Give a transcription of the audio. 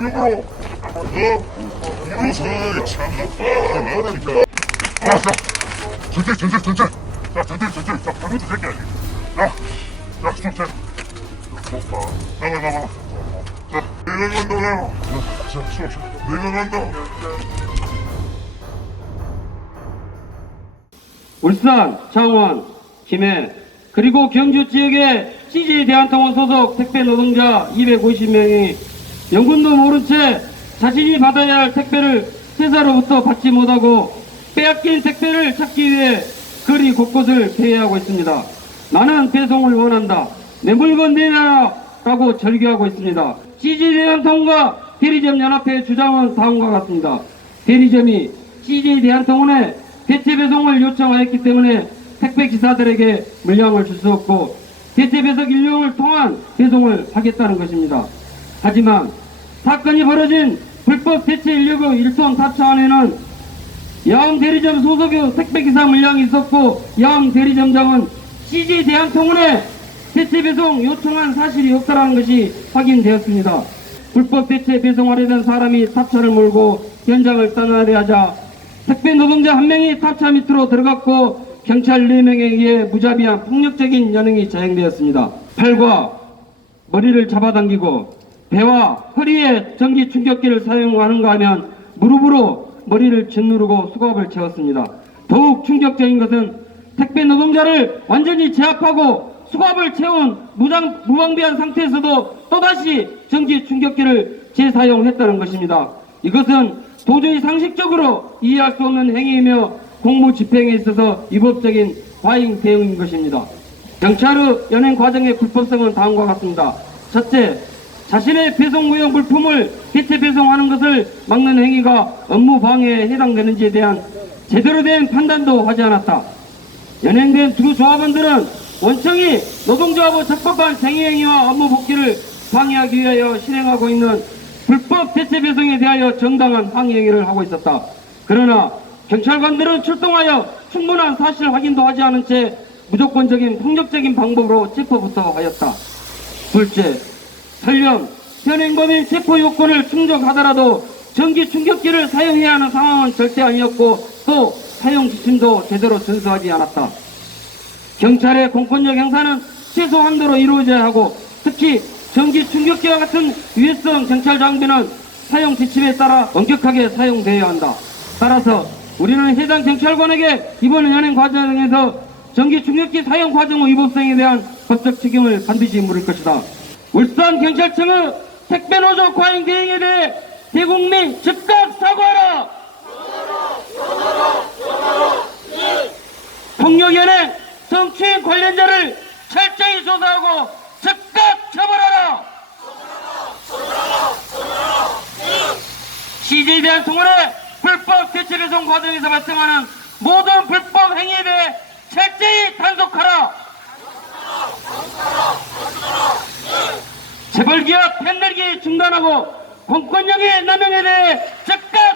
역으로 어 이로서의 참 나라니까 아자 전체 전체 전체. 자 전체 전체. 자 방금 새끼. 아니 야야 오빠 나가 나가 자 내가 간다 나가. 자 수업체 내가 간다. 울산, 창원, 김해, 그리고 경주 지역의 CJ 대한통운 소속 택배 노동자 250명이 영군도 모른 채 자신이 받아야 할 택배를 회사로부터 받지 못하고 빼앗긴 택배를 찾기 위해 거리 곳곳을 대회하고 있습니다. 나는 배송을 원한다. 내 물건 내놔라. 라고 절규하고 있습니다. CJ 대한통운과 대리점 연합회 주장은 다음과 같습니다. 대리점이 CJ 대한통운에 대체 배송을 요청하였기 때문에 택배 기사들에게 물량을 줄 수 없고 대체 배송 인력을 통한 배송을 하겠다는 것입니다. 하지만 사건이 벌어진 불법 대체 인력의 일손 탑차원에는 야음 대리점 소속의 택배 기사 물량이 있었고 야음 대리점장은 CJ 대한통운에 대체 배송 요청한 사실이 없다는 것이 확인되었습니다. 불법 대체 배송하려던 사람이 탑차를 몰고 현장을 떠나려 하자 택배 노동자 한 명이 탑차 밑으로 들어갔고 경찰 4명에 의해 무자비한 폭력적인 연행이 자행되었습니다. 팔과 머리를 잡아당기고 배와 허리에 전기 충격기를 사용하는가 하면 무릎으로 머리를 짓누르고 수갑을 채웠습니다. 더욱 충격적인 것은 택배 노동자를 완전히 제압하고 수갑을 채운 무장, 무방비한 상태에서도 또다시 전기 충격기를 재사용했다는 것입니다. 이것은 도저히 상식적으로 이해할 수 없는 행위이며 공무 집행에 있어서 위법적인 과잉 대응인 것입니다. 경찰의 연행 과정의 불법성은 다음과 같습니다. 첫째, 자신의 배송 무용 물품을 대체 배송하는 것을 막는 행위가 업무 방해에 해당되는지에 대한 제대로 된 판단도 하지 않았다. 연행된 두 조합원들은 원청이 노동조합의 적법한 쟁의행위와 업무 복귀를 방해하기 위하여 실행하고 있는 불법 대체 배송에 대하여 정당한 항의행위를 하고 있었다. 그러나 경찰관들은 출동하여 충분한 사실 확인도 하지 않은 채 무조건적인 폭력적인 방법으로 체포부터 하였다. 둘째, 설령 현행범인 체포 요건을 충족하더라도 전기 충격기를 사용해야 하는 상황은 절대 아니었고 또 사용 지침도 제대로 준수하지 않았다. 경찰의 공권력 행사는 최소 한도로 이루어져야 하고 특히 전기 충격기와 같은 유해성 경찰 장비는 사용 지침에 따라 엄격하게 사용되어야 한다. 따라서 우리는 해당 경찰관에게 이번 연행 과정에서 전기 충격기 사용 과정의 위법성에 대한 법적 책임을 반드시 물을 것이다. 울산 경찰청의 택배 노조 과잉 대응에 대해 대국민 즉각 사과하라. 폭력연행 성추행 관련자를 철저히 조사하고 즉각 처벌하라. CJ에 대한 통원의 불법 대체 배송 과정에서 발생하는 모든 불법 행위에 대해 철저히 단속하라. 재벌기업 팬들기 중단하고 공권력의 남용에 대해 즉각.